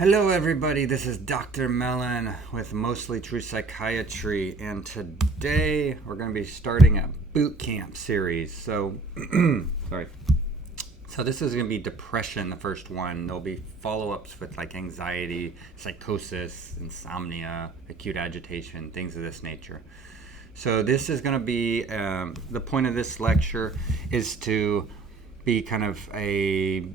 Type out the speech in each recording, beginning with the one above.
Hello everybody, this is Dr. Mellon with Mostly True Psychiatry, and today we're going to be starting a boot camp series. So this is going to be depression, the first one. There'll be follow-ups with like anxiety, psychosis, insomnia, acute agitation, things of this nature. So this is going to be, the point of this lecture is to be kind of a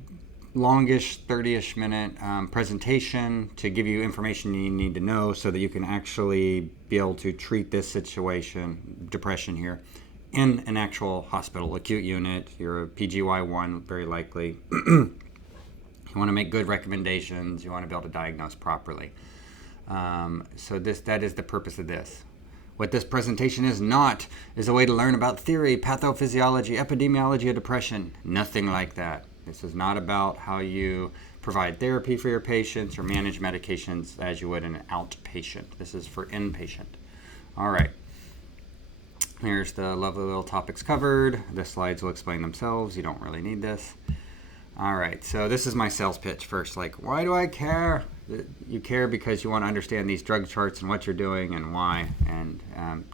longish 30-ish minute presentation to give you information you need to know so that you can actually be able to treat this situation, depression here, in an actual hospital, acute unit. You're a PGY1, very likely. You want to make good recommendations. You want to be able to diagnose properly. So that is the purpose of this. What this presentation is not is a way to learn about theory, pathophysiology, epidemiology of depression. Nothing like that. This is not about how you provide therapy for your patients or manage medications as you would in an outpatient. This is for inpatient. All right. Here's the lovely little topics covered. The slides will explain themselves. You don't really need this. All right. So this is my sales pitch first. Like, why do I care? You care because you want to understand these drug charts and what you're doing and why, and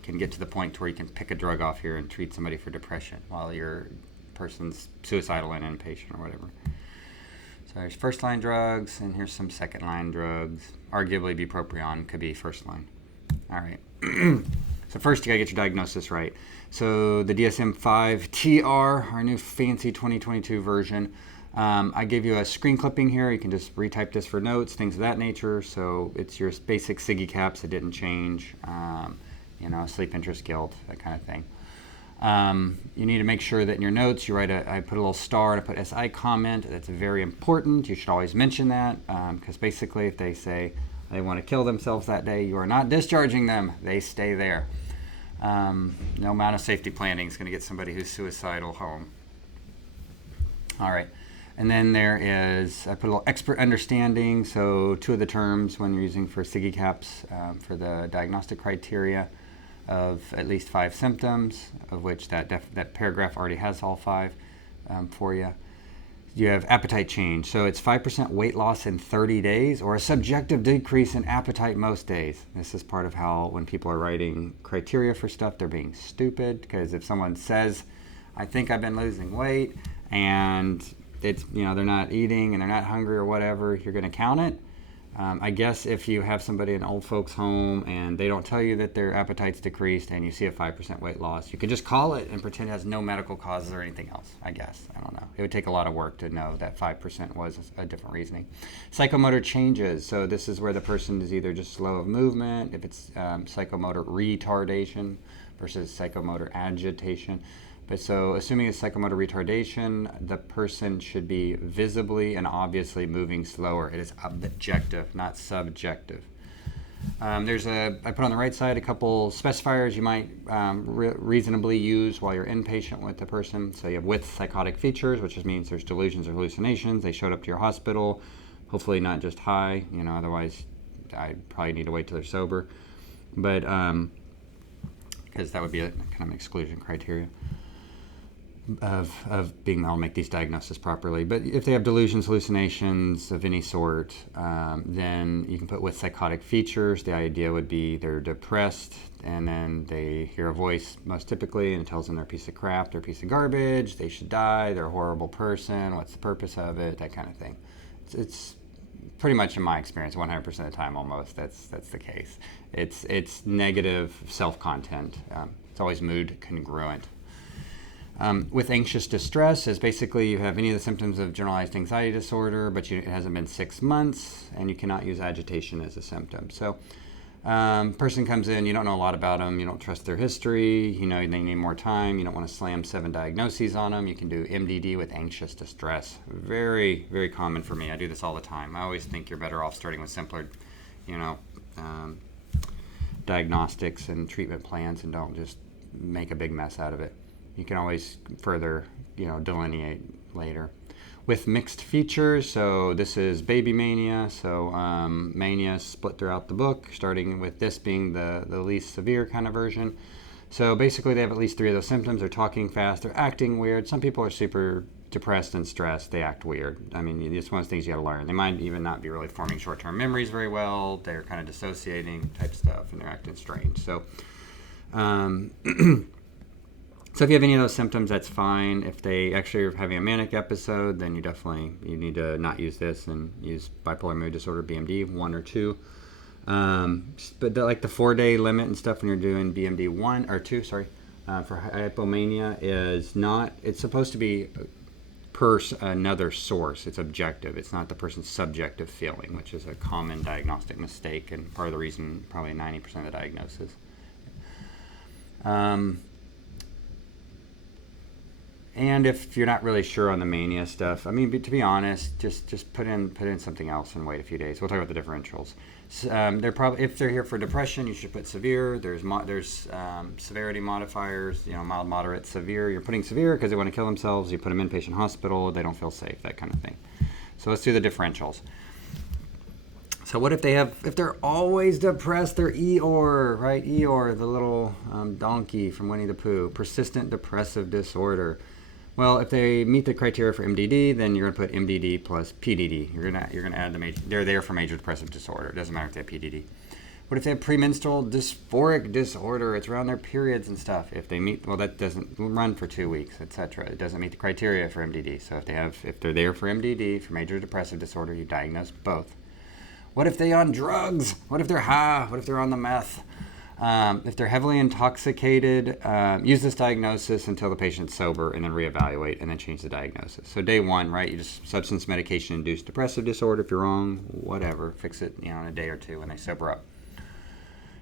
can get to the point where you can pick a drug off here and treat somebody for depression while your person's suicidal and inpatient or whatever. So there's first line drugs, and here's some second line drugs. Arguably bupropion could be first line. All right. So first you gotta get your diagnosis right. So the DSM-5 TR, our new fancy 2022 version. I gave you a screen clipping here. You can just retype this for notes, things of that nature. So it's your basic SIGI caps. It didn't change. Sleep, interest, guilt, that kind of thing. You need to make sure that in your notes you write I put a little star and I put SI comment. That's very important. You should always mention that because basically if they say they want to kill themselves that day, you are not discharging them. They stay there. No amount of safety planning is going to get somebody who's suicidal home. All right. And then there is, I put a little expert understanding. So two of the terms when you're using for SIGI caps for the diagnostic criteria of at least 5 symptoms, of which that paragraph already has all 5 for you. You have appetite change. So it's 5% weight loss in 30 days or a subjective decrease in appetite most days. This is part of how when people are writing criteria for stuff, they're being stupid, because if someone says, I think I've been losing weight, and it's, they're not eating and they're not hungry or whatever, you're going to count it. I guess if you have somebody in an old folks home and they don't tell you that their appetite's decreased and you see a 5% weight loss, you could just call it and pretend it has no medical causes or anything else, I guess. I don't know. It would take a lot of work to know that 5% was a different reasoning. Psychomotor changes. So this is where the person is either just slow of movement, if it's psychomotor retardation versus psychomotor agitation. But so assuming it's psychomotor retardation, the person should be visibly and obviously moving slower. It is objective, not subjective. I put on the right side a couple specifiers you might reasonably use while you're inpatient with the person. So you have with psychotic features, which just means there's delusions or hallucinations. They showed up to your hospital, hopefully not just high, otherwise I probably need to wait till they're sober. But because that would be a kind of exclusion criteria of being able to make these diagnoses properly. But if they have delusions, hallucinations of any sort, then you can put with psychotic features. The idea would be they're depressed and then they hear a voice most typically and it tells them they're a piece of crap, they're a piece of garbage, they should die, they're a horrible person, what's the purpose of it, that kind of thing. It's pretty much in my experience, 100% of the time almost, that's the case. It's negative self-content. It's always mood congruent. With anxious distress is basically you have any of the symptoms of generalized anxiety disorder, but it hasn't been 6 months, and you cannot use agitation as a symptom. So person comes in, you don't know a lot about them, you don't trust their history, they need more time, you don't want to slam 7 diagnoses on them. You can do MDD with anxious distress. Very, very common for me. I do this all the time. I always think you're better off starting with simpler, diagnostics and treatment plans, and don't just make a big mess out of it. You can always further, delineate later. With mixed features, so this is baby mania, so mania split throughout the book, starting with this being the least severe kind of version. So basically they have at least 3 of those symptoms. They're talking fast, they're acting weird. Some people are super depressed and stressed, they act weird. I mean, it's one of those things you got to learn. They might even not be really forming short-term memories very well. They're kind of dissociating type stuff, and they're acting strange. So, so if you have any of those symptoms, that's fine. If they actually are having a manic episode, then you need to not use this and use bipolar mood disorder, BMD 1 or 2. But like the 4-day limit and stuff when you're doing BMD 1 or 2, for hypomania is not. It's supposed to be per another source. It's objective. It's not the person's subjective feeling, which is a common diagnostic mistake and part of the reason probably 90% of the diagnosis. And if you're not really sure on the mania stuff, I mean, to be honest, just put in something else and wait a few days. We'll talk about the differentials. They're probably, if they're here for depression, you should put severe. There's severity modifiers, mild, moderate, severe. You're putting severe because they want to kill themselves. You put them in inpatient hospital. They don't feel safe, that kind of thing. So let's do the differentials. So what if they're always depressed? They're Eeyore, right? Eeyore, the little donkey from Winnie the Pooh. Persistent depressive disorder. Well, if they meet the criteria for MDD, then you're going to put MDD plus PDD. You're going to add the major. They're there for major depressive disorder. It doesn't matter if they have PDD. What if they have premenstrual dysphoric disorder? It's around their periods and stuff. If they meet, well, that doesn't run for 2 weeks, etc. It doesn't meet the criteria for MDD. So if they're there for MDD, for major depressive disorder, you diagnose both. What if they're on drugs? What if they're high? What if they're on the meth? If they're heavily intoxicated, use this diagnosis until the patient's sober and then reevaluate and then change the diagnosis. So day 1, right, you just substance medication-induced depressive disorder. If you're wrong, whatever, fix it in a day or 2 when they sober up.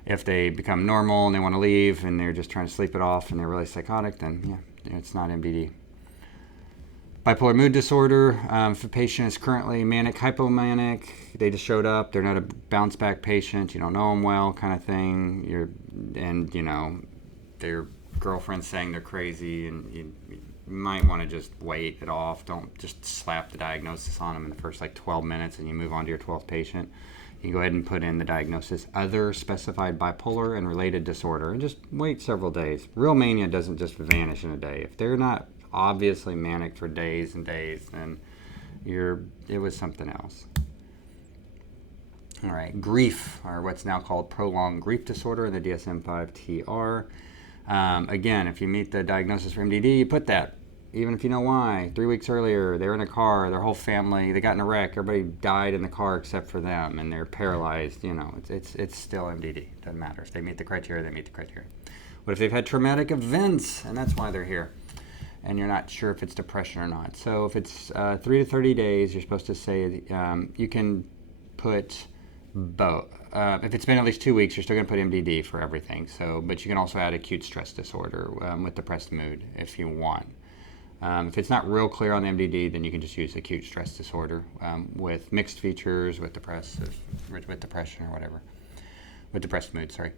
If they become normal and they want to leave and they're just trying to sleep it off and they're really psychotic, then it's not MDD. Bipolar mood disorder, if a patient is currently manic, hypomanic, they just showed up, they're not a bounce back patient, you don't know them well, kind of thing, their girlfriend's saying they're crazy, and you might want to just wait it off. Don't just slap the diagnosis on them in the first 12 minutes and you move on to your 12th patient. You can go ahead and put in the diagnosis, other specified bipolar and related disorder, and just wait several days. Real mania doesn't just vanish in a day. If they're not obviously manic for days and days, then it was something else. All right, grief, or what's now called prolonged grief disorder in the DSM-5-TR. Again, if you meet the diagnosis for MDD, you put that, even if you know why. 3 weeks earlier, they were in a car, their whole family, they got in a wreck, everybody died in the car except for them, and they're paralyzed. It's still MDD. Doesn't matter. If they meet the criteria, they meet the criteria. What if they've had traumatic events, and that's why they're here, and you're not sure if it's depression or not? So if it's 3 to 30 days, you're supposed to say you can put both. If it's been at least 2 weeks, you're still going to put MDD for everything. But you can also add acute stress disorder with depressed mood if you want. If it's not real clear on the MDD, then you can just use acute stress disorder with mixed features, with depression or whatever, with depressed mood. Sorry.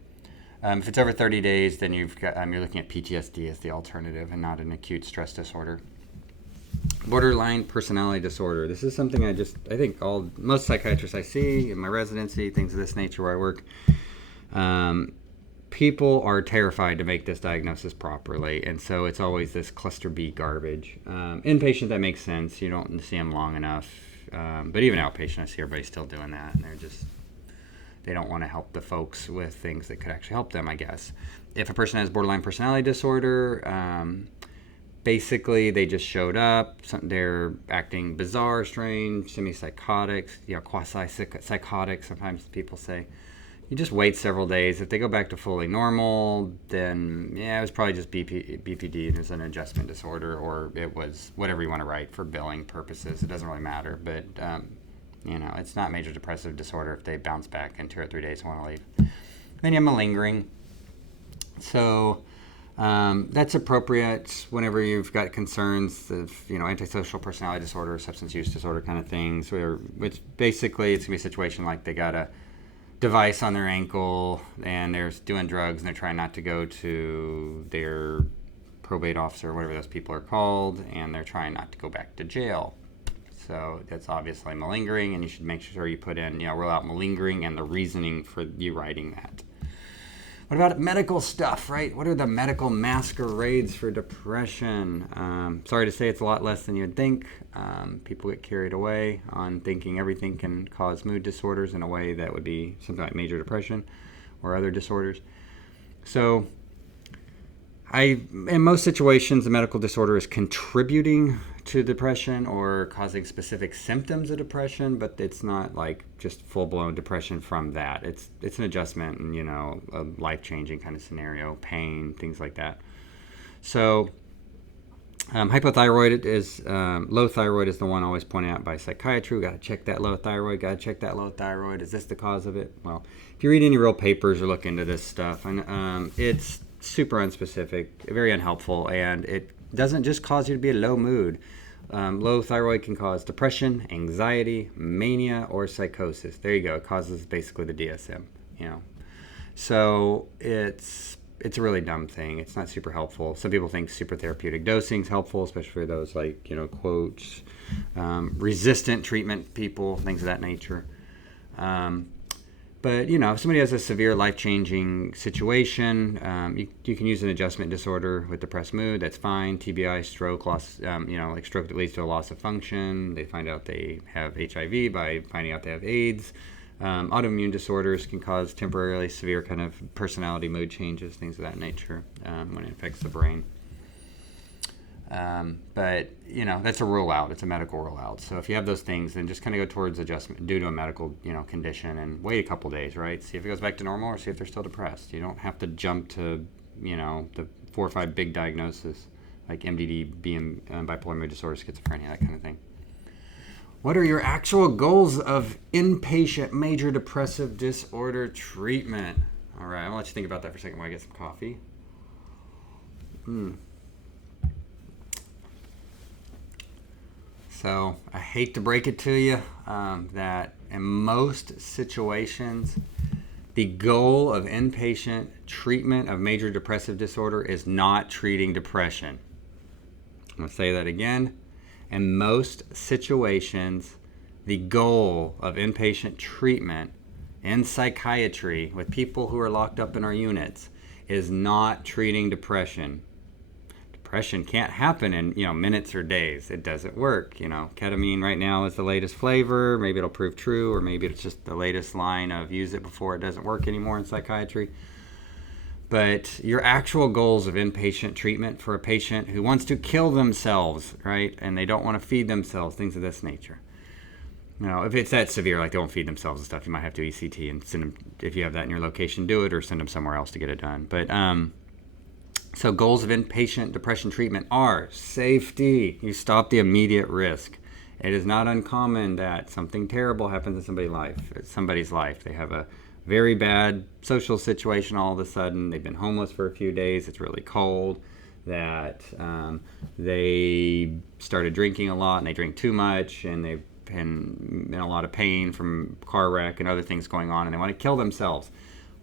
If it's over 30 days, then you're looking at PTSD as the alternative and not an acute stress disorder. Borderline personality disorder. This is something I think most psychiatrists I see in my residency, things of this nature where I work, people are terrified to make this diagnosis properly, and so it's always this cluster B garbage. Inpatient, that makes sense. You don't see them long enough. But even outpatient, I see everybody still doing that, and they don't want to help the folks with things that could actually help them, I guess. If a person has borderline personality disorder, basically they just showed up, they're acting bizarre, strange, semi-psychotic, quasi-psychotic, sometimes people say. You just wait several days. If they go back to fully normal, then it was probably just BPD and it's an adjustment disorder, or it was whatever you want to write for billing purposes. It doesn't really matter, but it's not major depressive disorder if they bounce back in 2 or 3 days and want to leave. Then you have malingering. So that's appropriate whenever you've got concerns of, antisocial personality disorder, substance use disorder kind of things, which basically it's going to be a situation like they got a device on their ankle and they're doing drugs and they're trying not to go to their probate officer, whatever those people are called, and they're trying not to go back to jail. So that's obviously malingering, and you should make sure you put in, rule out malingering and the reasoning for you writing that. What about medical stuff, right? What are the medical masquerades for depression? Sorry to say it's a lot less than you'd think. People get carried away on thinking everything can cause mood disorders in a way that would be something like major depression or other disorders. So in most situations, a medical disorder is contributing to depression or causing specific symptoms of depression, but it's not like just full-blown depression from that. It's an adjustment and, a life-changing kind of scenario, pain, things like that. So hypothyroid is, low thyroid is the one always pointed out by psychiatry. We got to check that low thyroid. Is this the cause of it? Well, if you read any real papers or look into this stuff, and it's super unspecific, very unhelpful, and it doesn't just cause you to be a low mood. Low thyroid can cause depression, anxiety, mania, or psychosis. There you go. It causes basically the DSM, So it's a really dumb thing. It's not super helpful. Some people think super therapeutic dosing is helpful, especially for those like, quotes, resistant treatment people, things of that nature. But, if somebody has a severe life-changing situation, you can use an adjustment disorder with depressed mood. That's fine. TBI, stroke, loss, like stroke that leads to a loss of function. They find out they have HIV by finding out they have AIDS. Autoimmune disorders can cause temporarily severe kind of personality mood changes, things of that nature, when it affects the brain. But, that's a rule out. It's a medical rule out. So if you have those things, then just kind of go towards adjustment due to a medical, condition and wait a couple days, right? See if it goes back to normal or see if they're still depressed. You don't have to jump to, the 4 or 5 big diagnoses like MDD, bipolar mood disorder, schizophrenia, that kind of thing. What are your actual goals of inpatient major depressive disorder treatment? All right, I'm going to let you think about that for a second while I get some coffee. So I hate to break it to you that in most situations, the goal of inpatient treatment of major depressive disorder is not treating depression. I'm going to say that again. In most situations, the goal of inpatient treatment in psychiatry with people who are locked up in our units is not treating depression. Depression can't happen in minutes or days. It doesn't work. Ketamine right now is the latest flavor. Maybe it'll prove true, or maybe it's just the latest line of use it before it doesn't work anymore in psychiatry. But your actual goals of inpatient treatment for a patient who wants to kill themselves, right, and they don't want to feed themselves, things of this nature. If it's that severe, like they won't feed themselves and stuff, you might have to do ECT and send them, if you have that in your location, do it, or send them somewhere else to get it done. But so goals of inpatient depression treatment are safety. You stop the immediate risk. It is not uncommon that something terrible happens in somebody's life. They have a very bad social situation all of a sudden. They've been homeless for a few days. It's really cold. That they started drinking a lot and they drink too much, and they've been in a lot of pain from car wreck and other things going on, and they want to kill themselves.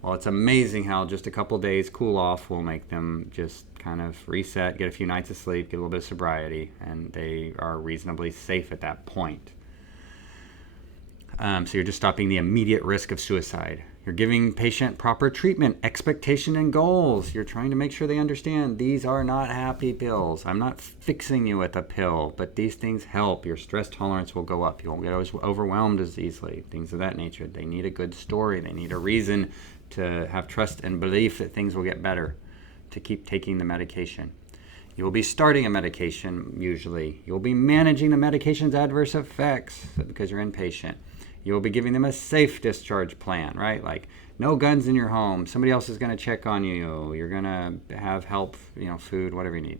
Well, it's amazing how just a couple days cool off will make them just kind of reset, get a few nights of sleep, get a little bit of sobriety, and they are reasonably safe at that point. So you're just stopping the immediate risk of suicide. You're giving patient proper treatment, expectation, and goals. You're trying to make sure they understand these are not happy pills. I'm not fixing you with a pill, but these things help. Your stress tolerance will go up. You won't get overwhelmed as easily, things of that nature. They need a good story. They need a reason to have trust and belief that things will get better, to keep taking the medication. You will be starting a medication, usually. You will be managing the medication's adverse effects because you're inpatient. You will be giving them a safe discharge plan, right? Like no guns in your home. Somebody else is going to check on you. You're going to have help, food, whatever you need.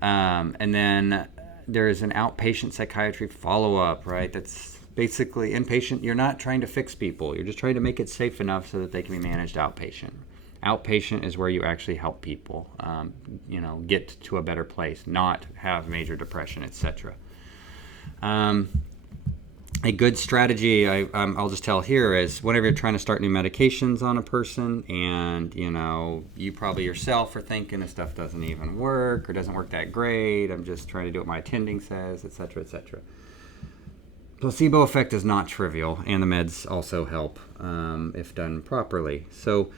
And then there's an outpatient psychiatry follow-up, right? That's basically inpatient. You're not trying to fix people. You're just trying to make it safe enough so that they can be managed outpatient. Outpatient is where you actually help people, get to a better place, not have major depression, etc. A good strategy, I'll just tell here, is whenever you're trying to start new medications on a person and, you probably yourself are thinking this stuff doesn't even work or doesn't work that great, I'm just trying to do what my attending says, etc., etc. Placebo effect is not trivial, and the meds also help if done properly. So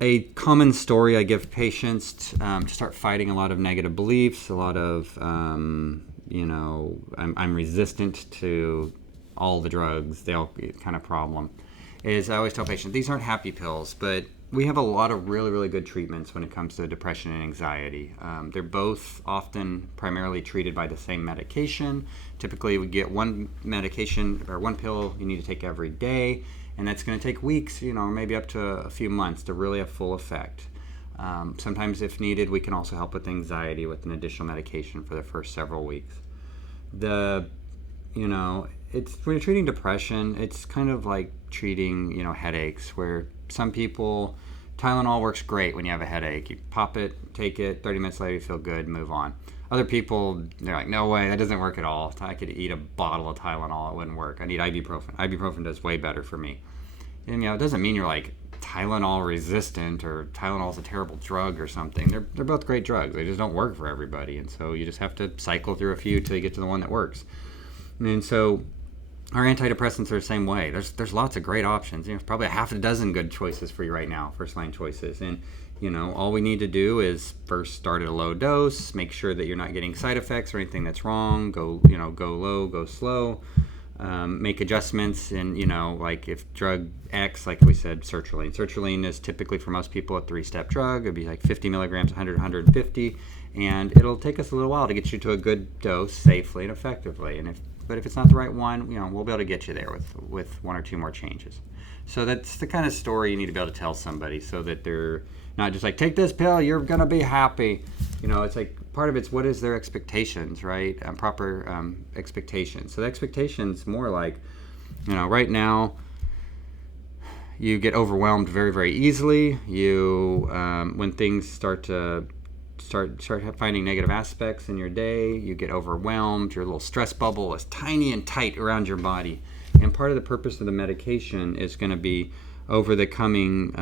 A common story I give patients to start fighting a lot of negative beliefs, a lot of, I'm resistant to all the drugs, the all kind of problem, is I always tell patients, these aren't happy pills, but we have a lot of really, really good treatments when it comes to depression and anxiety. They're both often primarily treated by the same medication. Typically, we get one medication or one pill you need to take every day, and that's going to take weeks, or maybe up to a few months to really have full effect. Sometimes, if needed, we can also help with anxiety with an additional medication for the first several weeks. It's when you're treating depression, it's kind of like treating, headaches, where some people, Tylenol works great when you have a headache. You pop it, take it, 30 minutes later you feel good, move on. Other people, they're like, no way, that doesn't work at all. I could eat a bottle of Tylenol, it wouldn't work. I need ibuprofen. Ibuprofen does way better for me. And, it doesn't mean you're like Tylenol resistant or Tylenol's a terrible drug or something. They're both great drugs. They just don't work for everybody. And so you just have to cycle through a few till you get to the one that works. And so our antidepressants are the same way. There's lots of great options. Probably a half a dozen good choices for you right now, first line choices. And all we need to do is first start at a low dose, make sure that you're not getting side effects or anything that's wrong. Go low, go slow. Make adjustments in, like if drug X, like we said, sertraline. Sertraline is typically for most people a 3-step drug. It'd be like 50 milligrams, 100, 150, and it'll take us a little while to get you to a good dose safely and effectively. But if it's not the right one, we'll be able to get you there with one or two more changes. So that's the kind of story you need to be able to tell somebody so that they're not just like, take this pill, you're going to be happy. It's like part of it's what is their expectations, right? Proper expectations. So the expectations more like, right now you get overwhelmed very, very easily. You, when things start finding negative aspects in your day, you get overwhelmed. Your little stress bubble is tiny and tight around your body. And part of the purpose of the medication is going to be over the coming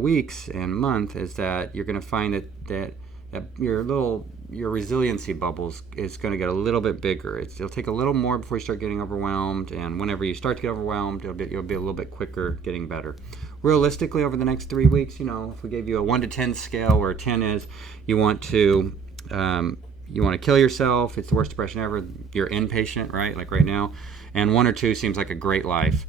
weeks and month is that you're going to find that your resiliency bubbles is going to get a little bit bigger. It'll take a little more before you start getting overwhelmed, and whenever you start to get overwhelmed, you'll be a little bit quicker getting better. Realistically, over the next 3 weeks, if we gave you a 1 to 10 scale where 10 is you want to kill yourself, it's the worst depression ever, you're inpatient, right? Like right now, and 1 or 2 seems like a great life.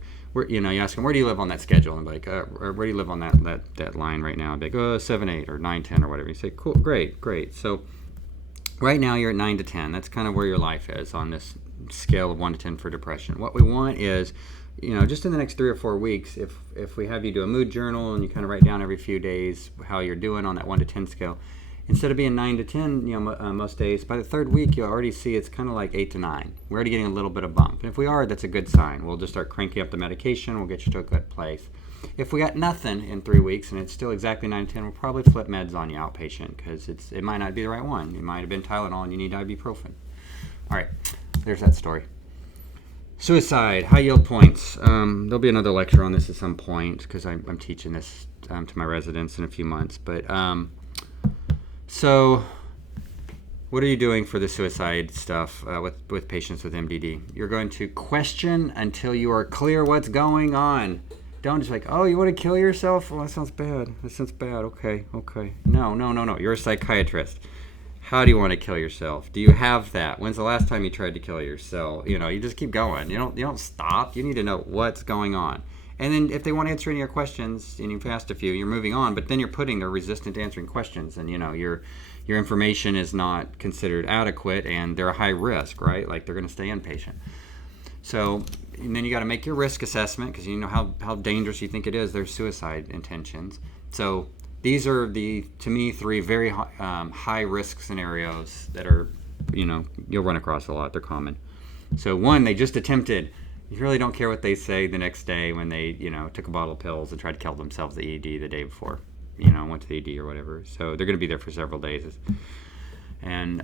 You ask them, where do you live on that schedule? And like, or where do you live on that line right now? They're like, 7, 8, or 9, 10, or whatever. You say, cool, great. So right now you're at 9 to 10. That's kind of where your life is on this scale of 1 to 10 for depression. What we want is, just in the next 3 or 4 weeks, if we have you do a mood journal and you kind of write down every few days how you're doing on that 1 to 10 scale, instead of being 9 to 10, most days, by the 3rd week, you'll already see it's kind of like 8 to 9. We're already getting a little bit of bump. And if we are, that's a good sign. We'll just start cranking up the medication. We'll get you to a good place. If we got nothing in 3 weeks and it's still exactly 9 to 10, we'll probably flip meds on you outpatient because it might not be the right one. It might have been Tylenol and you need ibuprofen. All right, there's that story. Suicide, high yield points. There'll be another lecture on this at some point because I'm teaching this to my residents in a few months. But so what are you doing for the suicide stuff with patients with MDD? You're going to question until you are clear what's going on. Don't just like, oh, you want to kill yourself? Well, that sounds bad. Okay. No. You're a psychiatrist. How do you want to kill yourself? Do you have that? When's the last time you tried to kill yourself? You just keep going. You don't stop. You need to know what's going on. And then if they want to answer any of your questions, and you've asked a few, you're moving on, but then you're putting they're resistant to answering questions, and your information is not considered adequate, and they're a high risk, right? Like they're going to stay inpatient. So, and then you got to make your risk assessment because you know how dangerous you think it is. There's suicide intentions. So these are to me, 3 very high risk scenarios that are, you'll run across a lot. They're common. So 1, they just attempted. You really don't care what they say the next day when they, took a bottle of pills and tried to kill themselves at the ED the day before, went to the ED or whatever. So they're going to be there for several days. And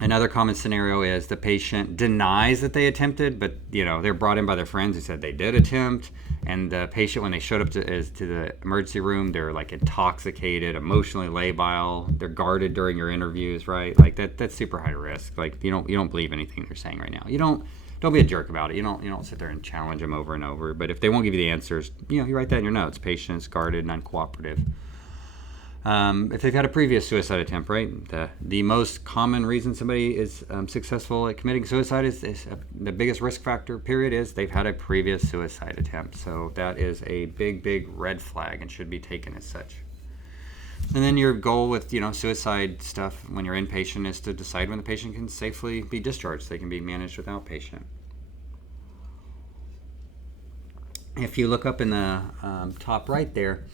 another common scenario is the patient denies that they attempted, but, they're brought in by their friends who said they did attempt. And the patient, when they showed up to the emergency room, they're like intoxicated, emotionally labile. They're guarded during your interviews, right? Like that's super high risk. Like you don't believe anything they're saying right now. You don't don't be a jerk about it. You don't sit there and challenge them over and over. But if they won't give you the answers, you write that in your notes. Patient, guarded, non-cooperative. If they've had a previous suicide attempt, right? The most common reason somebody is successful at committing suicide is the biggest risk factor, period, is they've had a previous suicide attempt. So that is a big, big red flag and should be taken as such. And then your goal with, suicide stuff when you're inpatient is to decide when the patient can safely be discharged. They can be managed with outpatient. If you look up in the top right there,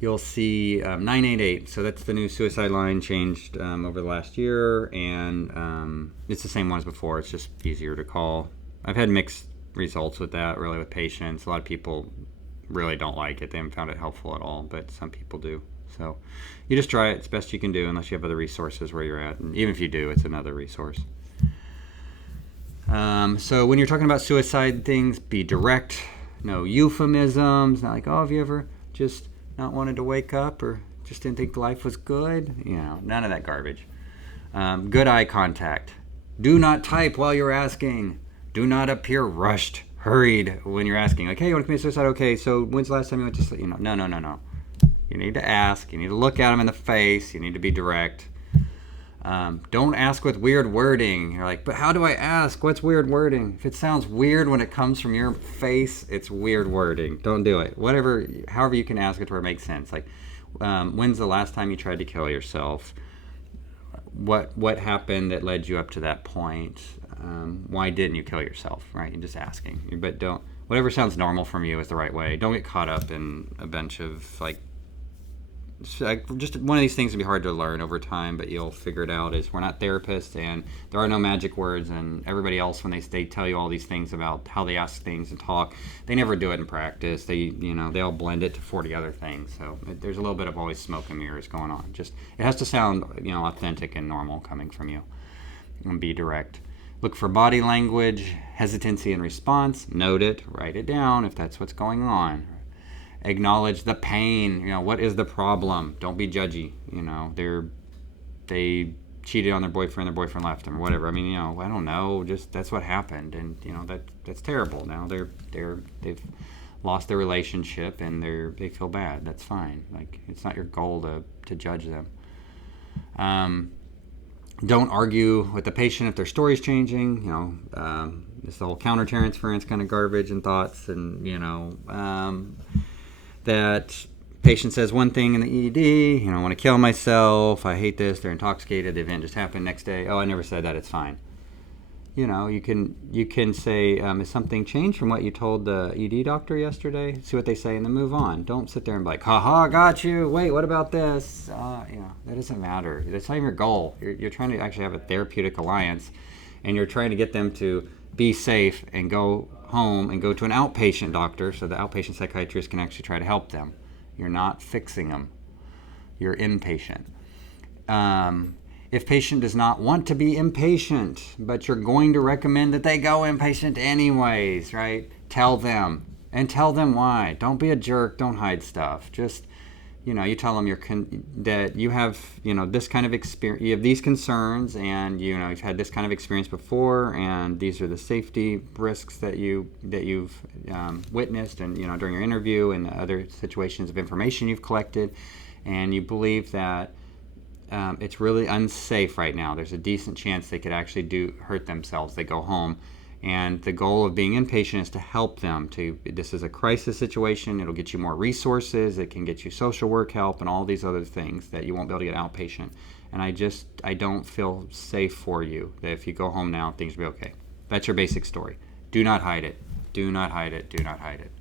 you'll see 988. So that's the new suicide line, changed over the last year, and it's the same one as before. It's just easier to call. I've had mixed results with that, really, with patients. A lot of people really don't like it. They haven't found it helpful at all, but some people do. So you just try it. It's best you can do unless you have other resources where you're at. And even if you do, it's another resource. So when you're talking about suicide things, be direct. No euphemisms. Not like, oh, have you ever just not wanted to wake up or just didn't think life was good? None of that garbage. Good eye contact. Do not type while you're asking. Do not appear rushed, hurried when you're asking. Like, hey, you want to commit suicide? Okay, so when's the last time you went to sleep? No. You need to ask. You need to look at them in the face. You need to be direct. Don't ask with weird wording. You're like, but how do I ask? What's weird wording? If it sounds weird when it comes from your face, it's weird wording. Don't do it. However you can ask it to where it makes sense. Like, when's the last time you tried to kill yourself? What happened that led you up to that point? Why didn't you kill yourself? Right? You're just asking. But whatever sounds normal from you is the right way. Don't get caught up in a bunch of just one of these things will be hard to learn over time, but you'll figure it out. Is we're not therapists, and there are no magic words, and everybody else, when they tell you all these things about how they ask things and talk, they never do it in practice. They all blend it to 40 other things. So there's a little bit of always smoke and mirrors going on. Just it has to sound authentic and normal coming from you, and be direct. Look for body language, hesitancy in response. Note it, write it down if that's what's going on. Acknowledge the pain. What is the problem? Don't be judgy. They cheated on their boyfriend left them, or whatever. I don't know. Just that's what happened, and that's terrible. Now they've lost their relationship, and they feel bad. That's fine. Like, it's not your goal to judge them. Don't argue with the patient if their story's changing. It's the whole countertransference kind of garbage and thoughts, and that patient says one thing in the ED, I want to kill myself, I hate this, they're intoxicated, the event just happened, next day, oh, I never said that, it's fine. You can say, is something changed from what you told the ED doctor yesterday? See what they say and then move on. Don't sit there and be like, haha, got you, wait, what about this? That doesn't matter. That's not even your goal. You're trying to actually have a therapeutic alliance, and you're trying to get them to be safe and go home and go to an outpatient doctor so the outpatient psychiatrist can actually try to help them. You're not fixing them. You're inpatient. If patient does not want to be inpatient, but you're going to recommend that they go inpatient anyways, right? Tell them, and tell them why. Don't be a jerk. Don't hide stuff. Just, you tell them that you have, this kind of experience, you have these concerns, and, you've had this kind of experience before, and these are the safety risks that you've witnessed, and, during your interview and other situations of information you've collected, and you believe that it's really unsafe right now. There's a decent chance they could actually hurt themselves. They go home. And the goal of being inpatient is to help them. This is a crisis situation. It'll get you more resources. It can get you social work help and all these other things that you won't be able to get outpatient. And I don't feel safe for you that if you go home now, things will be okay. That's your basic story. Do not hide it. Do not hide it. Do not hide it.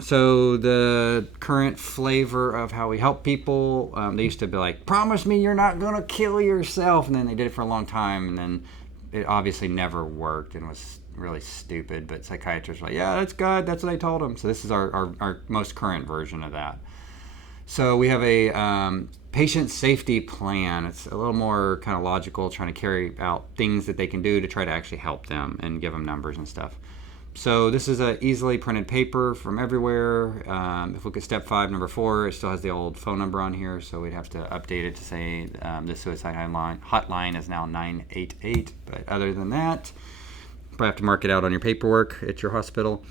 So the current flavor of how we help people, they used to be like, promise me you're not going to kill yourself. And then they did it for a long time. And then it obviously never worked and was really stupid. But psychiatrists were like, yeah, that's good. That's what I told them. So this is our most current version of that. So we have a patient safety plan. It's a little more kind of logical, trying to carry out things that they can do to try to actually help them and give them numbers and stuff. So this is a easily printed paper from everywhere. If we look at step 5, number 4, it still has the old phone number on here, so we'd have to update it to say the suicide hotline is now 988. But other than that, Probably have to mark it out on your paperwork at your hospital.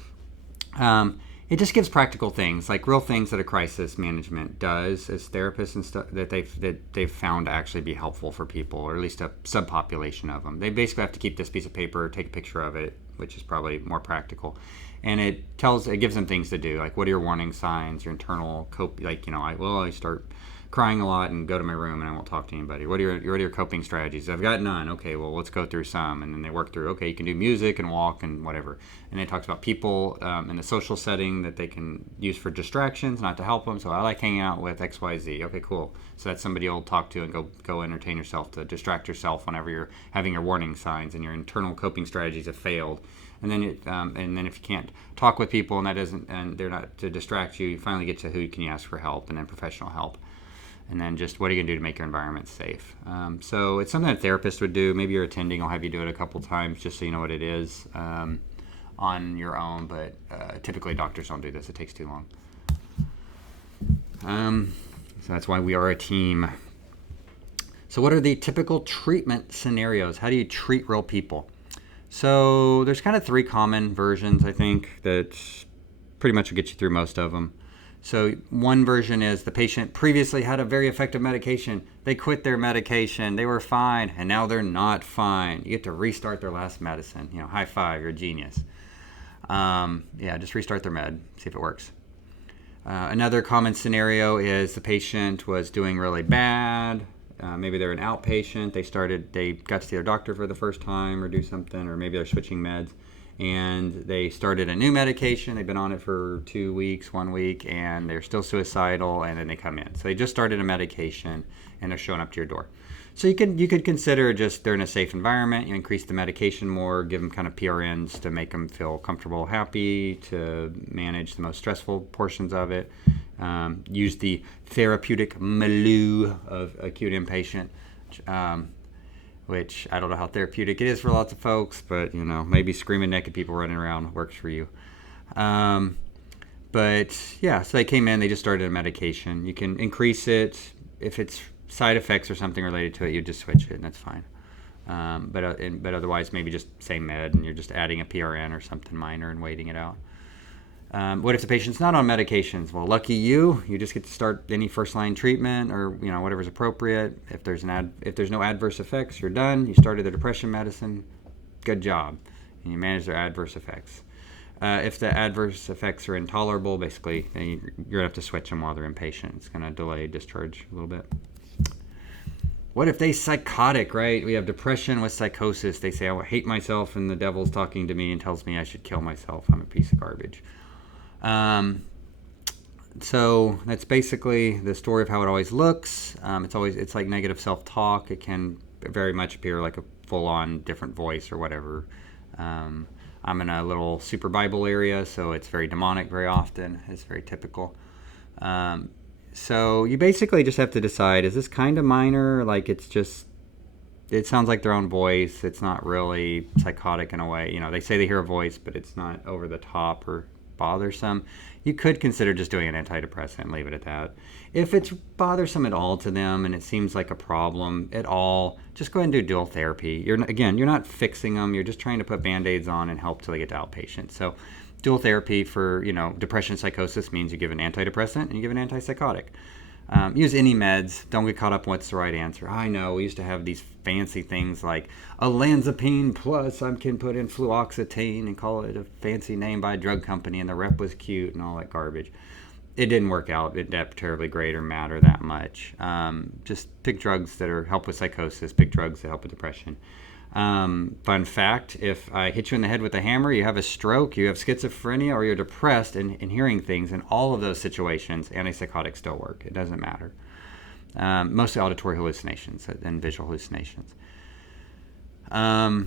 It just gives practical things, like real things that a crisis management does as therapists and stuff that they've found to actually be helpful for people, or at least a subpopulation of them. They basically have to keep this piece of paper, take a picture of it, which is probably more practical, and it gives them things to do, like what are your warning signs, your internal like I start crying a lot and go to my room and I won't talk to anybody. What are your coping strategies? I've got none. Okay, well, let's go through some. And then they work through, okay, you can do music and walk and whatever. And it talks about people in a social setting that they can use for distractions, not to help them. So I like hanging out with XYZ. Okay, cool. So that's somebody you'll talk to and go entertain yourself, to distract yourself whenever you're having your warning signs and your internal coping strategies have failed. And then if you can't talk with people and they're not to distract you, you finally get to who can you ask for help, and then professional help. And then just what are you going to do to make your environment safe? So it's something that therapists would do. Maybe you're attending, I'll have you do it a couple times just so you know what it is on your own. But typically doctors don't do this. It takes too long. So that's why we are a team. So what are the typical treatment scenarios? How do you treat real people? So there's kind of 3 common versions, I think, that pretty much will get you through most of them. So one version is the patient previously had a very effective medication. They quit their medication. They were fine, and now they're not fine. You get to restart their last medicine. High five, you're a genius. Just restart their med, see if it works. Another common scenario is the patient was doing really bad. Maybe they're an outpatient. They got to see their doctor for the first time or do something, or maybe they're switching meds. And they started a new medication. They've been on it for 2 weeks, 1 week, and they're still suicidal, and then they come in. So they just started a medication, and they're showing up to your door. So you could consider just they're in a safe environment. You increase the medication more, give them kind of PRNs to make them feel comfortable, happy, to manage the most stressful portions of it. Use the therapeutic milieu of acute inpatient, which I don't know how therapeutic it is for lots of folks, but maybe screaming naked people running around works for you. So they came in, they just started a medication. You can increase it if it's side effects or something related to it. You just switch it, and that's fine. But otherwise, maybe just same med, and you're just adding a PRN or something minor and waiting it out. What if the patient's not on medications? Well, lucky you just get to start any first-line treatment or whatever's appropriate. If there's no adverse effects, you're done. You started the depression medicine, good job, and you manage their adverse effects. If the adverse effects are intolerable, basically, then you're gonna have to switch them while they're inpatient. It's gonna delay discharge a little bit. What if they're psychotic, right? We have depression with psychosis. They say, I hate myself, and the devil's talking to me and tells me I should kill myself. I'm a piece of garbage. So that's basically the story of how it always looks. It's like negative self-talk. It can very much appear like a full-on different voice or whatever. I'm in a little super Bible area, so it's very demonic very often. It's very typical. So you basically just have to decide, is this kind of minor? Like it sounds like their own voice. It's not really psychotic in a way. They say they hear a voice, but it's not over the top or bothersome. You could consider just doing an antidepressant and leave it at that. If it's bothersome at all to them and it seems like a problem at all, just go ahead and do dual therapy. You're not fixing them. You're just trying to put Band-Aids on and help till they get to outpatient. So dual therapy for depression, psychosis means you give an antidepressant and you give an antipsychotic. Use any meds. Don't get caught up on what's the right answer. I know we used to have these fancy things like olanzapine plus I can put in fluoxetine and call it a fancy name by a drug company, and the rep was cute and all that garbage. It didn't work out. It didn't terribly great or matter that much. Just pick drugs that help with psychosis. Pick drugs that help with depression. Fun fact, if I hit you in the head with a hammer, you have a stroke, you have schizophrenia, or you're depressed and hearing things, in all of those situations, antipsychotics still work. It doesn't matter. Mostly auditory hallucinations and visual hallucinations. And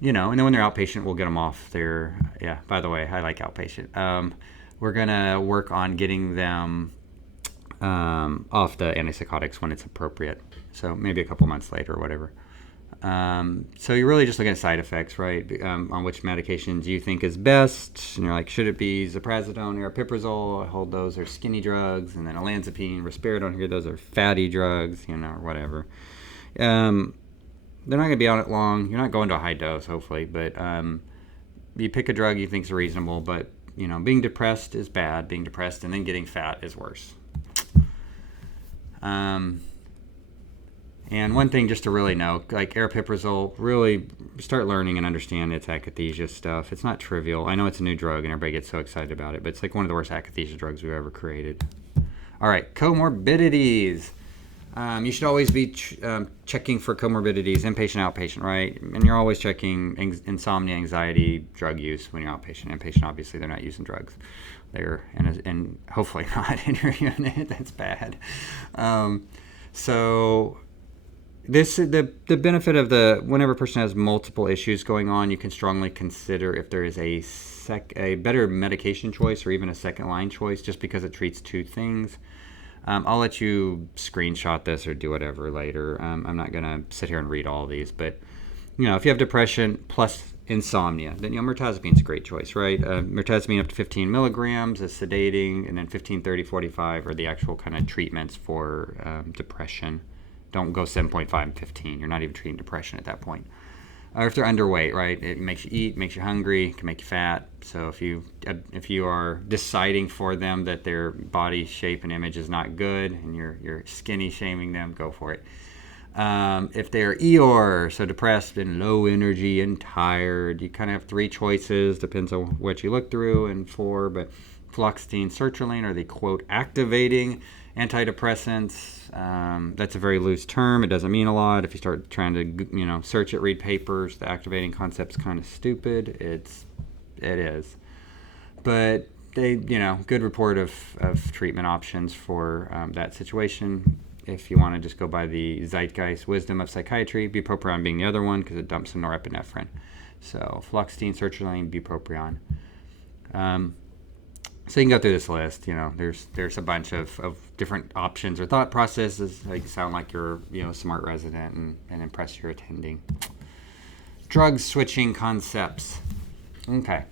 then when they're outpatient, we'll get them off their, by the way, I like outpatient. We're going to work on getting them off the antipsychotics when it's appropriate. So maybe a couple months later or whatever. So you're really just looking at side effects, right? On which medications you think is best. And you're like, should it be ziprasidone or aripiprazole? I hold those are skinny drugs. And then olanzapine, risperidone here, those are fatty drugs, or whatever. They're not going to be on it long. You're not going to a high dose, hopefully. But you pick a drug you think is reasonable, but being depressed is bad. Being depressed and then getting fat is worse. And one thing just to really know, like aripiprazole, really start learning and understand its akathisia stuff. It's not trivial. I know it's a new drug and everybody gets so excited about it, but it's like one of the worst akathisia drugs we've ever created. All right, comorbidities. You should always be checking for comorbidities, inpatient, outpatient, right? And you're always checking insomnia, anxiety, drug use when you're outpatient. Inpatient, obviously, they're not using drugs. They're, and hopefully not in your unit. That's bad. So this the benefit of whenever a person has multiple issues going on, you can strongly consider if there is a better medication choice or even a second line choice, just because it treats two things. I'll let you screenshot this or do whatever later. I'm not going to sit here and read all of these, but if you have depression plus insomnia, then mirtazapine is a great choice, right? Mirtazapine up to 15 milligrams is sedating, and then 15, 30, 45 are the actual kind of treatments for depression. Don't go 7.5 and 15. You're not even treating depression at that point. Or if they're underweight, right? It makes you eat, makes you hungry, can make you fat. So if you are deciding for them that their body shape and image is not good, and you're skinny shaming them, go for it. If they're Eeyore, so depressed and low energy and tired, you kind of have three choices. Depends on what you look through and for. But fluoxetine, sertraline are the quote activating antidepressants. That's a very loose term. It doesn't mean a lot. If you start trying to search it, read papers, the activating concept's kind of stupid. It is. But they good report of treatment options for that situation. If you want to just go by the zeitgeist wisdom of psychiatry, bupropion being the other one because it dumps some norepinephrine. So fluoxetine, sertraline, bupropion. So you can go through this list. There's a bunch of different options or thought processes. Like sound like you're a smart resident and impress your attending. Drug switching concepts. Okay.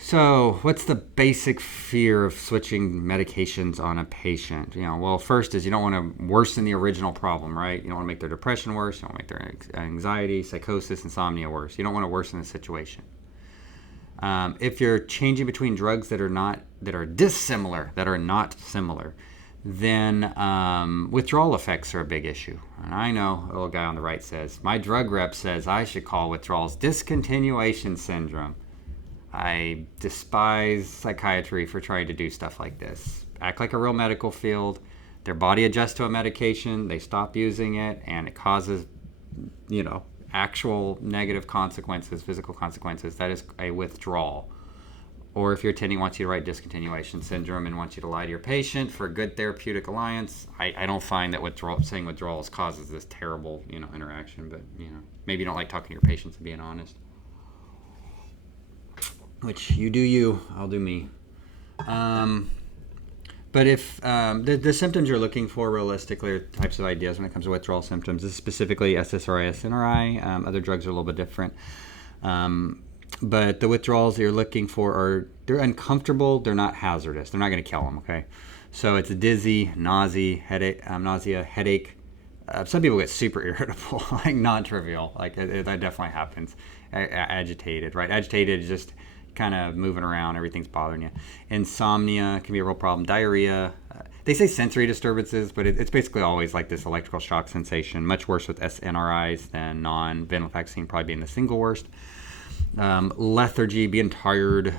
So what's the basic fear of switching medications on a patient? Well, first is you don't want to worsen the original problem, right? You don't want to make their depression worse. You don't want to make their anxiety, psychosis, insomnia worse. You don't want to worsen the situation. If you're changing between drugs that are dissimilar, that are not similar, then withdrawal effects are a big issue. And I know a little guy on the right says, my drug rep says I should call withdrawals discontinuation syndrome. I despise psychiatry for trying to do stuff like this. Act like a real medical field. Their body adjusts to a medication, they stop using it, and it causes, actual negative consequences, physical consequences. That is a withdrawal. Or if your attending wants you to write discontinuation syndrome and wants you to lie to your patient for a good therapeutic alliance, I don't find that saying withdrawals causes this terrible, interaction. But, maybe you don't like talking to your patients and being honest. Which you do you, I'll do me. But if the symptoms you're looking for realistically are types of ideas when it comes to withdrawal symptoms, this is specifically SSRI, SNRI. Other drugs are a little bit different. But the withdrawals that you're looking for they're uncomfortable, they're not hazardous. They're not going to kill them, okay? So it's dizzy, nausea, headache. Some people get super irritable, like non-trivial. Like that definitely happens. Agitated, right? Agitated is just kind of moving around, everything's bothering you. Insomnia can be a real problem. Diarrhea. They say sensory disturbances, but it's basically always like this electrical shock sensation. Much worse with SNRIs than non-venlafaxine, probably being the single worst. Lethargy, being tired.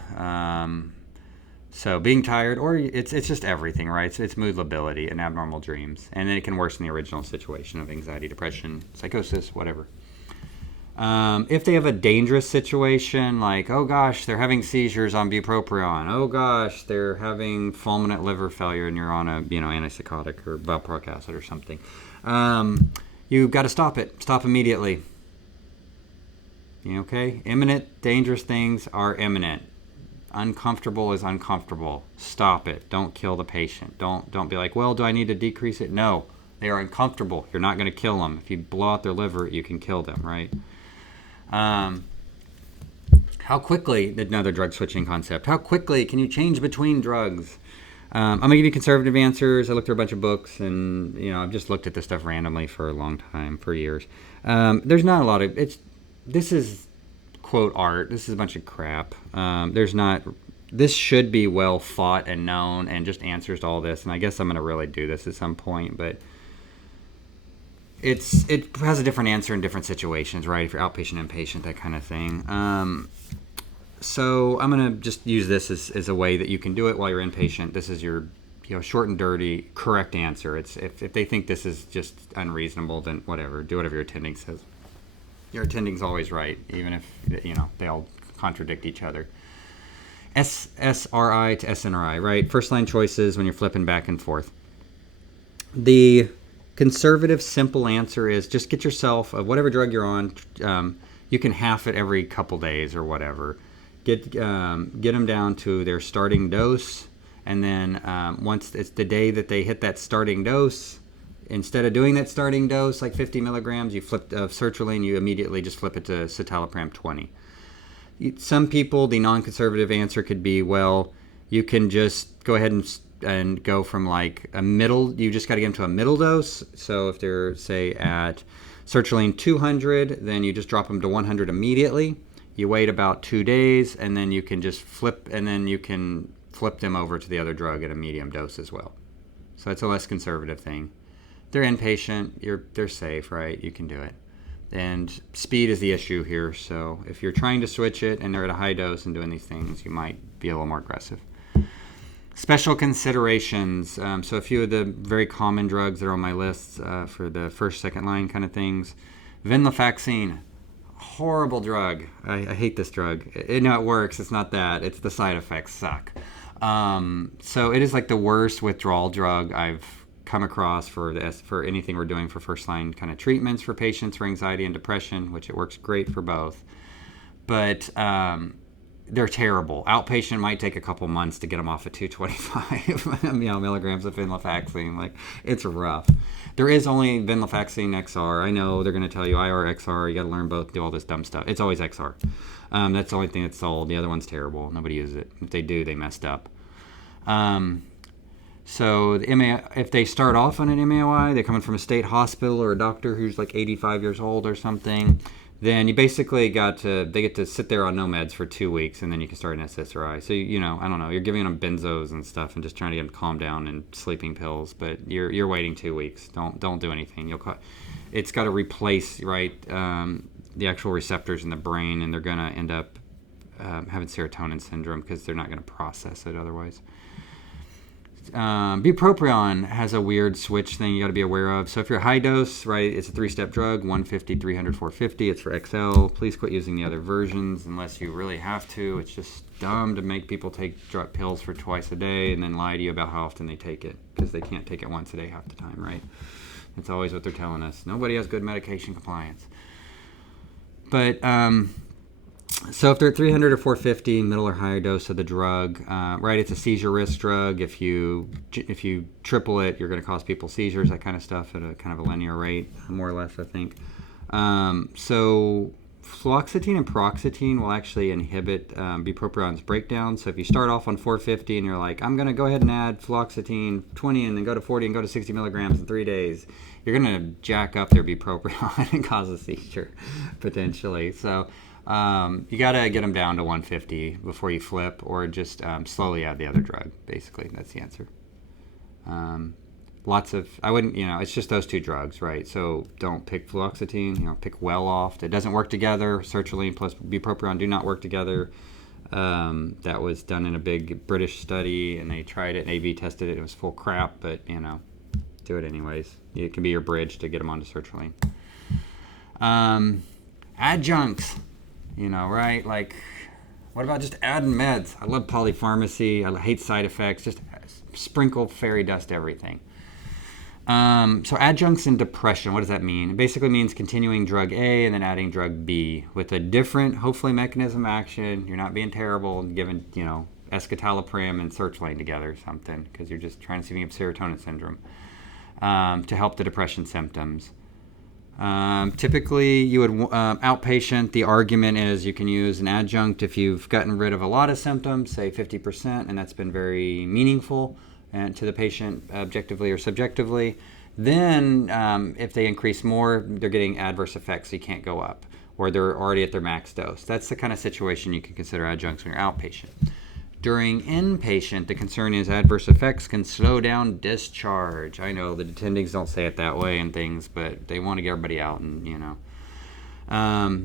So being tired, or it's just everything, right? So it's mood lability and abnormal dreams. And then it can worsen the original situation of anxiety, depression, psychosis, whatever. If they have a dangerous situation, like, oh gosh, they're having seizures on bupropion. Oh gosh, they're having fulminant liver failure and you're on a, antipsychotic or valproic acid or something. You've got to stop it. Stop immediately. Okay? Imminent, dangerous things are imminent. Uncomfortable is uncomfortable. Stop it. Don't kill the patient. Don't be like, well, do I need to decrease it? No. They are uncomfortable. You're not going to kill them. If you blow out their liver, you can kill them, right? How quickly, another drug switching concept, how quickly can you change between drugs? I'm going to give you conservative answers. I looked through a bunch of books and, I've just looked at this stuff randomly for a long time, for years. There's not a lot of, this is quote art. This is a bunch of crap. This should be well thought and known and just answers to all this. And I guess I'm going to really do this at some point, but it has a different answer in different situations, right? If you're outpatient, inpatient, that kind of thing. So I'm going to just use this as a way that you can do it while you're inpatient. This is your short and dirty, correct answer. It's if they think this is just unreasonable, then whatever. Do whatever your attending says. Your attending's always right, even if they all contradict each other. SSRI to SNRI, right? First line choices when you're flipping back and forth. The conservative, simple answer is just get yourself whatever drug you're on. You can half it every couple days or whatever. Get them down to their starting dose, and then once it's the day that they hit that starting dose, instead of doing that starting dose like 50 milligrams, you flip sertraline, you immediately just flip it to citalopram 20. Some people, the non-conservative answer could be, well, you can just go ahead and go from like a middle, you just got to get them to a middle dose. So if they're, say, at sertraline 200, then you just drop them to 100 immediately. You wait about 2 days, and then you can just flip them over to the other drug at a medium dose as well. So it's a less conservative thing. They're inpatient, they're safe, right? You can do it. And speed is the issue here. So if you're trying to switch it and they're at a high dose and doing these things, you might be a little more aggressive. Special considerations. So a few of the very common drugs that are on my list for the first, second line kind of things. Venlafaxine, horrible drug. I hate this drug. It works. It's not that. It's the side effects suck. So it is like the worst withdrawal drug I've come across for anything we're doing for first line kind of treatments for patients for anxiety and depression, which it works great for both. But they're terrible. Outpatient might take a couple months to get them off of 225 milligrams of venlafaxine. Like, it's rough. There is only venlafaxine XR. I know they're going to tell you IR, XR. You got to learn both, do all this dumb stuff. It's always XR. That's the only thing that's sold. The other one's terrible. Nobody uses it. If they do, they messed up. So if they start off on an MAOI, they're coming from a state hospital or a doctor who's like 85 years old or something, then you basically they get to sit there on no meds for 2 weeks, and then you can start an SSRI. So, I don't know, you're giving them benzos and stuff and just trying to get them to calm down and sleeping pills, but you're waiting 2 weeks. Don't do anything. It's got to replace, right, the actual receptors in the brain, and they're going to end up having serotonin syndrome because they're not going to process it otherwise. Bupropion has a weird switch thing you got to be aware of. So if you're high dose, right, it's a 3-step drug, 150, 300, 450. It's for XL. Please quit using the other versions unless you really have to. It's just dumb to make people take pills for twice a day and then lie to you about how often they take it, because they can't take it once a day half the time, right? That's always what they're telling us. Nobody has good medication compliance. But so if they're at 300 or 450, middle or higher dose of the drug, right, it's a seizure risk drug. If you triple it, you're going to cause people seizures, that kind of stuff, at a kind of a linear rate, more or less, I think. So fluoxetine and paroxetine will actually inhibit bupropion's breakdown. So if you start off on 450 and you're like, I'm going to go ahead and add fluoxetine 20 and then go to 40 and go to 60 milligrams in 3 days, you're going to jack up their bupropion and cause a seizure, potentially. So you got to get them down to 150 before you flip, or just slowly add the other drug. Basically, that's the answer. I wouldn't, it's just those two drugs, right? So don't pick fluoxetine, pick Well-Oft. It doesn't work together. Sertraline plus bupropion do not work together. That was done in a big British study, and they tried it and A/B tested it. It was full crap, but, do it anyways. It can be your bridge to get them onto sertraline. Adjuncts. Right? Like, what about just adding meds? I love polypharmacy. I hate side effects. Just sprinkle fairy dust everything. So adjuncts in depression, what does that mean? It basically means continuing drug A and then adding drug B with a different, hopefully, mechanism of action. You're not being terrible and giving, escitalopram and sertraline together or something, because you're just trying to see if you have serotonin syndrome to help the depression symptoms. Typically, you would outpatient. The argument is you can use an adjunct if you've gotten rid of a lot of symptoms, say 50%, and that's been very meaningful and to the patient objectively or subjectively. Then, if they increase more, they're getting adverse effects, so you can't go up. or they're already at their max dose. That's the kind of situation you can consider adjuncts when you're outpatient. During inpatient, the concern is adverse effects can slow down discharge. I know the attendings don't say it that way and things, but they want to get everybody out and,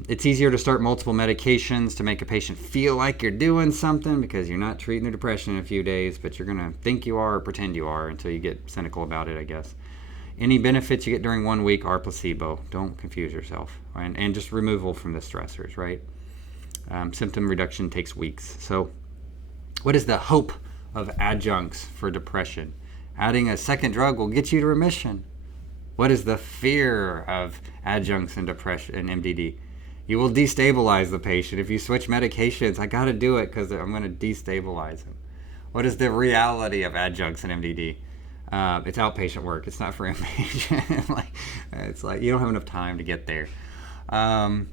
it's easier to start multiple medications to make a patient feel like you're doing something because you're not treating their depression in a few days, but you're going to think you are or pretend you are until you get cynical about it, I guess. Any benefits you get during 1 week are placebo. Don't confuse yourself. And just removal from the stressors, right? Symptom reduction takes weeks. So what is the hope of adjuncts for depression? Adding a second drug will get you to remission. What is the fear of adjuncts in depression and MDD? You will destabilize the patient. If you switch medications, I got to do it because I'm going to destabilize him. What is the reality of adjuncts in MDD? It's outpatient work. It's not for inpatient. It's like you don't have enough time to get there. So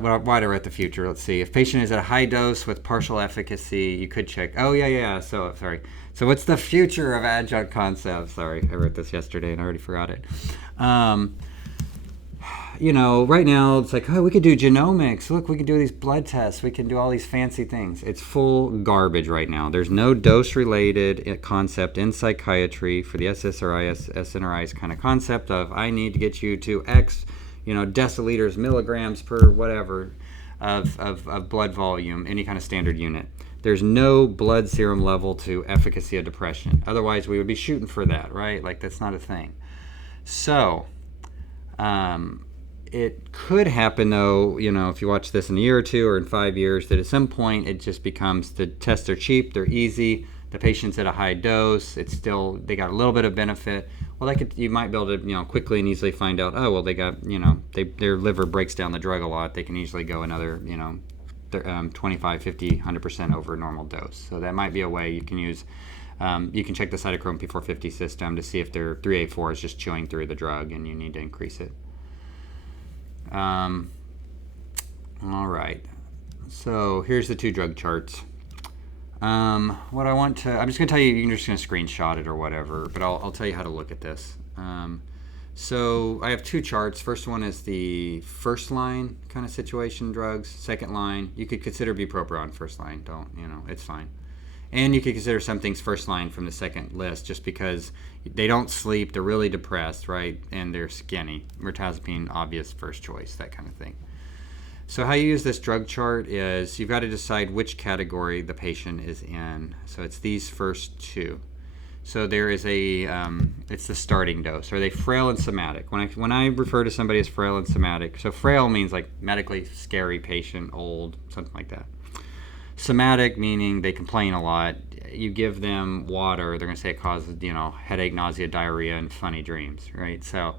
why we're at the future, let's see. If patient is at a high dose with partial efficacy, you could check. So what's the future of adjunct concepts? Sorry, I wrote this yesterday and I already forgot it. Right now it's like, we could do genomics. Look, we can do these blood tests. We can do all these fancy things. It's full garbage right now. There's no dose-related concept in psychiatry for the SSRIs, SNRIs kind of concept of I need to get you to X deciliters, milligrams per whatever of blood volume, any kind of standard unit. There's no blood serum level to efficacy of depression. Otherwise, we would be shooting for that, right? That's not a thing. So, it could happen, though, if you watch this in a year or two or in 5 years, that at some point it just becomes the tests are cheap, they're easy, the patient's at a high dose, they got a little bit of benefit. Well, you might be able to, quickly and easily find out, they got, their liver breaks down the drug a lot. They can easily go another, 25, 50, 100% over normal dose. So that might be a way you can use. You can check the cytochrome P450 system to see if their 3A4 is just chewing through the drug and you need to increase it. All right. So here's the 2 drug charts. I'm just going to tell you, you're just going to screenshot it or whatever, but I'll tell you how to look at this. So I have 2 charts. First one is the first line kind of situation drugs. Second line, you could consider bupropion first line. Don't, it's fine. And you could consider some things first line from the second list just because they don't sleep, they're really depressed, right? And they're skinny. Mirtazapine, obvious first choice, that kind of thing. So how you use this drug chart is you've got to decide which category the patient is in. So it's these first 2. So there is it's the starting dose. Are they frail and somatic? When I refer to somebody as frail and somatic, so frail means like medically scary patient, old, something like that. Somatic meaning they complain a lot. You give them water, they're going to say it causes, headache, nausea, diarrhea, and funny dreams, right? So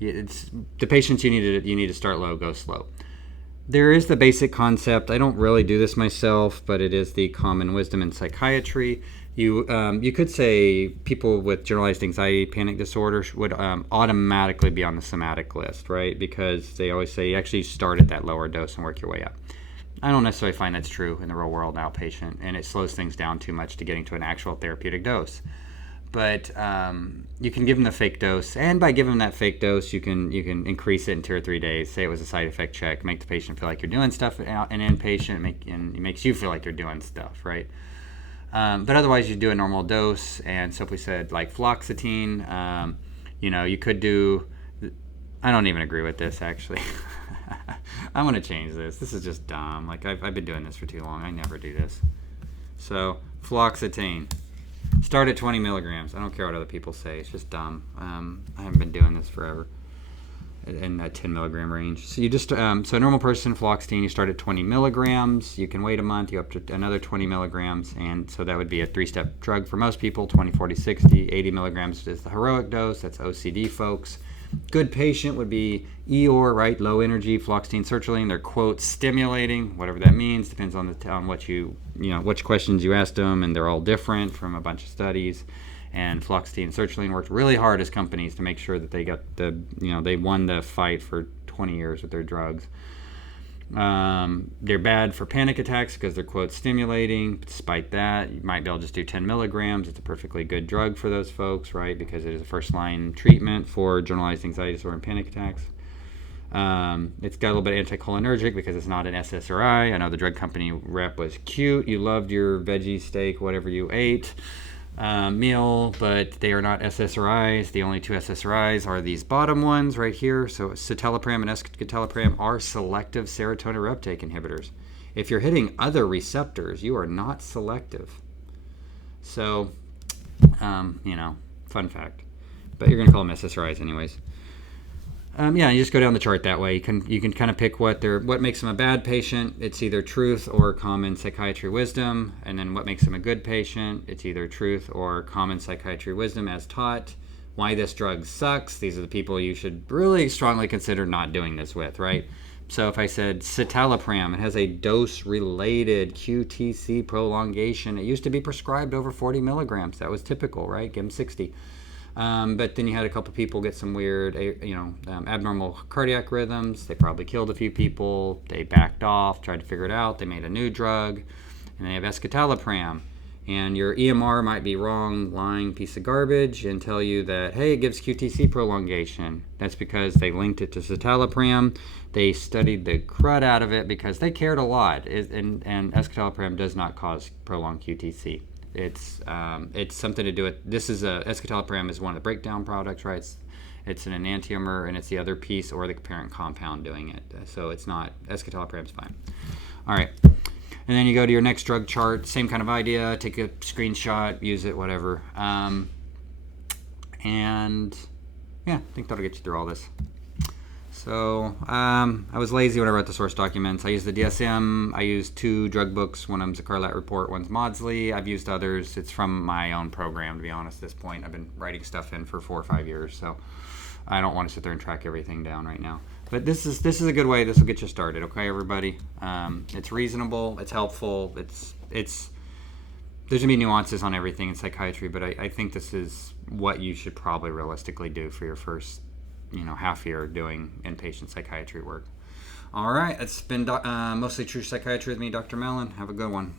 it's the patients you need to start low, go slow. There is the basic concept. I don't really do this myself, but it is the common wisdom in psychiatry. You could say people with generalized anxiety, panic disorder would automatically be on the somatic list, right? Because they always say you actually start at that lower dose and work your way up. I don't necessarily find that's true in the real world outpatient, and it slows things down too much to getting to an actual therapeutic dose. But you can give them the fake dose, and by giving them that fake dose, you can increase it in 2 or 3 days. Say it was a side effect check, make the patient feel like you're doing stuff in inpatient, and it makes you feel like you're doing stuff, right? But otherwise, you do a normal dose, and so if we said like fluoxetine, you could do. I don't even agree with this actually. I'm gonna change this. This is just dumb. I've been doing this for too long. I never do this. So fluoxetine. Start at 20 milligrams. I don't care what other people say. It's just dumb. I haven't been doing this forever. In that 10 milligram range. So you just so a normal person, fluoxetine, you start at 20 milligrams. You can wait a month. You up to another 20 milligrams, and so that would be a 3-step drug for most people. 20, 40, 60, 80 milligrams is the heroic dose. That's OCD folks. Good patient would be EOR, right? Low energy, fluoxetine, sertraline. They're quote stimulating, whatever that means. Depends on what which questions you asked them, and they're all different from a bunch of studies. And fluoxetine and sertraline worked really hard as companies to make sure that they got they won the fight for 20 years with their drugs. They're bad for panic attacks because they're quote stimulating. Despite that, you might be able to just do 10 milligrams. It's a perfectly good drug for those folks, right? Because it is a first line treatment for generalized anxiety disorder and panic attacks. It's got a little bit of anticholinergic because it's not an SSRI. I know the drug company rep was cute. You loved your veggie steak, whatever you ate, meal, but they are not SSRIs. The only two SSRIs are these bottom ones right here. So citalopram and escitalopram are selective serotonin reuptake inhibitors. If you're hitting other receptors, you are not selective. So, fun fact. But you're going to call them SSRIs anyways. You just go down the chart that way. You can kind of pick what makes them a bad patient. It's either truth or common psychiatry wisdom. And then what makes them a good patient? It's either truth or common psychiatry wisdom as taught. Why this drug sucks. These are the people you should really strongly consider not doing this with, right? So if I said citalopram, it has a dose-related QTC prolongation. It used to be prescribed over 40 milligrams. That was typical, right? Give them 60. But then you had a couple people get some weird, abnormal cardiac rhythms. They probably killed a few people. They backed off, tried to figure it out. They made a new drug, and they have escitalopram. And your EMR might be wrong, lying piece of garbage, and tell you that, hey, it gives QTC prolongation. That's because they linked it to citalopram. They studied the crud out of it because they cared a lot. And escitalopram does not cause prolonged QTC. It's something to do with, escitalopram is one of the breakdown products, right? It's an enantiomer, and it's the other piece or the parent compound doing it. So it's not, escitalopram's fine. All right. And then you go to your next drug chart, same kind of idea, take a screenshot, use it, whatever. I think that'll get you through all this. So I was lazy when I wrote the source documents. I used the DSM. I used 2 drug books. One of them's a Carlat report, one's Maudsley. I've used others. It's from my own program, to be honest, at this point. I've been writing stuff in for 4 or 5 years, so I don't want to sit there and track everything down right now. But this is a good way. This will get you started, okay, everybody? It's reasonable. It's helpful. There's going to be nuances on everything in psychiatry, but I think this is what you should probably realistically do for your first half year doing inpatient psychiatry work. All right, it's been Mostly True Psychiatry with me, Dr. Mellon. Have a good one.